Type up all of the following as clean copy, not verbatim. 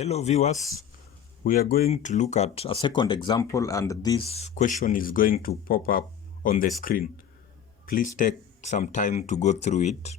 Hello viewers, we are going to look at a second example and this question is going to pop up on the screen. Please take some time to go through it.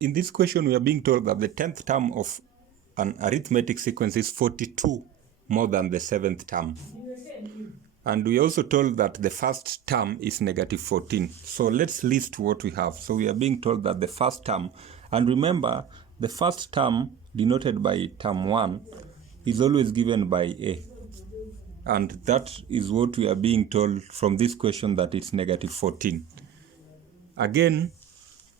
In this question, we are being told that the 10th term of an arithmetic sequence is 42 more than the 7th term. And we are also told that the first term is negative 14. So let's list what we have. So we are being told that the first term, and remember, the first term denoted by term 1 is always given by A. And that is what we are being told from this question, that it's negative 14. Again,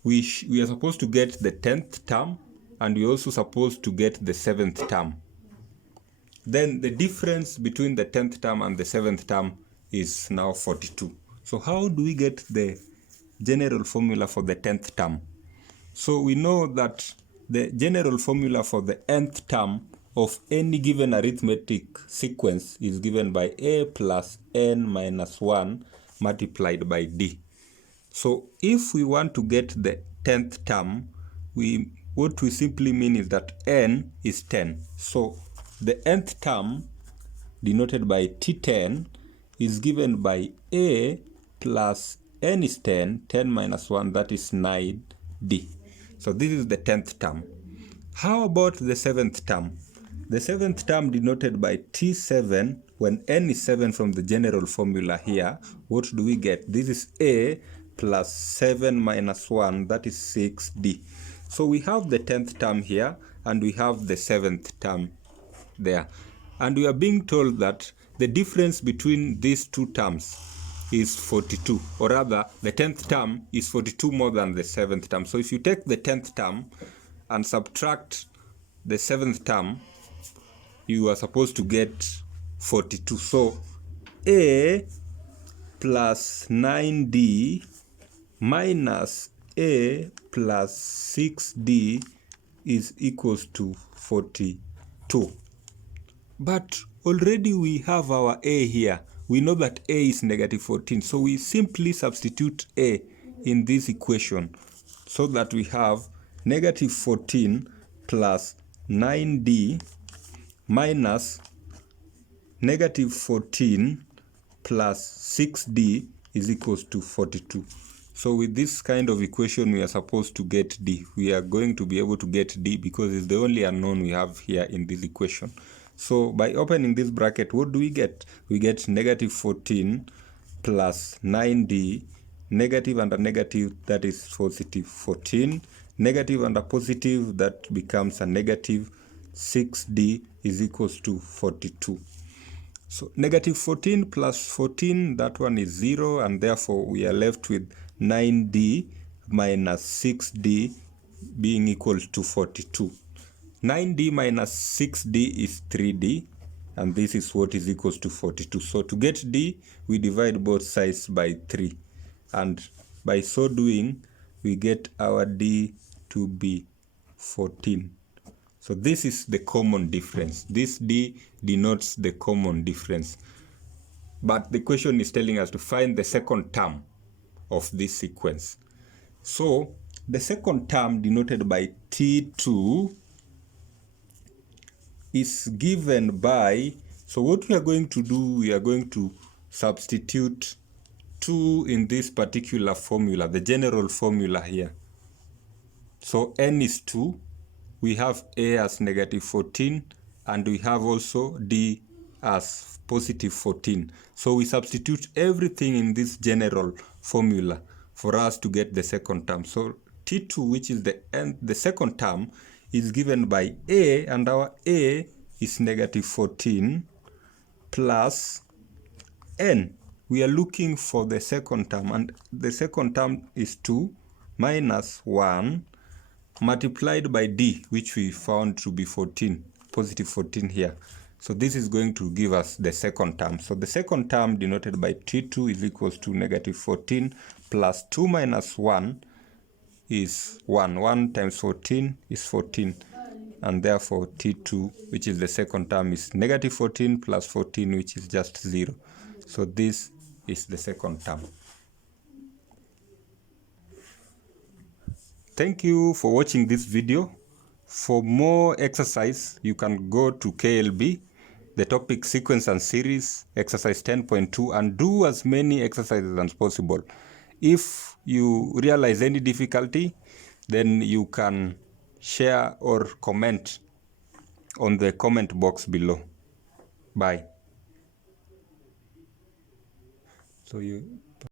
we are supposed to get the 10th term and we're also supposed to get the 7th term. Then the difference between the 10th term and the 7th term is now 42. So how do we get the general formula for the 10th term? So we know that the general formula for the nth term of any given arithmetic sequence is given by A plus n minus 1 multiplied by D. So if we want to get the 10th term, what we simply mean is that n is 10. So the nth term, denoted by T10, is given by A plus n is 10, 10 minus 1, that is 9D. So this is the 10th term. How about the 7th term? The 7th term, denoted by T7, when n is 7 from the general formula here, what do we get? This is A plus 7 minus 1, that is 6D. So we have the 10th term here and we have the 7th term there. And we are being told that the difference between these two terms is 42, or rather the 10th term is 42 more than the 7th term. So if you take the 10th term and subtract the 7th term, you are supposed to get 42. So A plus 9D minus A plus 6D is equals to 42. But already we have our A here. We know that A is negative 14. So we simply substitute A in this equation so that we have negative 14 plus 9D minus negative 14 plus 6D is equals to 42. So with this kind of equation, we are supposed to get D. We are going to be able to get D because it's the only unknown we have here in this equation. So by opening this bracket, what do we get? We get negative 14 plus 9D, negative and a negative, that is positive 14, negative and a positive, that becomes a negative 6D is equals to 42. So negative 14 plus 14, that one is 0, and therefore we are left with 9D minus 6D being equal to 42. 9D minus 6D is 3D, and this is what is equals to 42. So to get D, we divide both sides by 3. And by so doing, we get our D to be 14. So this is the common difference. This D denotes the common difference. But the question is telling us to find the second term of this sequence. So the second term, denoted by T2, is given by, so what we are going to do, we are going to substitute 2 in this particular formula, the general formula here. So n is 2, we have A as negative 14, and we have also D as positive 14. So we substitute everything in this general formula for us to get the second term. So T2, which is the second term, is given by A, and our A is negative 14 plus n. We are looking for the second term, and the second term is 2 minus 1 multiplied by D, which we found to be 14, positive 14 here. So this is going to give us the second term. So the second term denoted by T2 is equals to negative 14 plus 2 minus 1 is 1. 1 times 14 is 14. And therefore T2, which is the second term, is negative 14 plus 14, which is just 0. So this is the second term. Thank you for watching this video. For more exercise, you can go to KLB, the topic sequence and series, exercise 10.2, and do as many exercises as possible. If you realize any difficulty, then you can share or comment on the comment box below. Bye. So you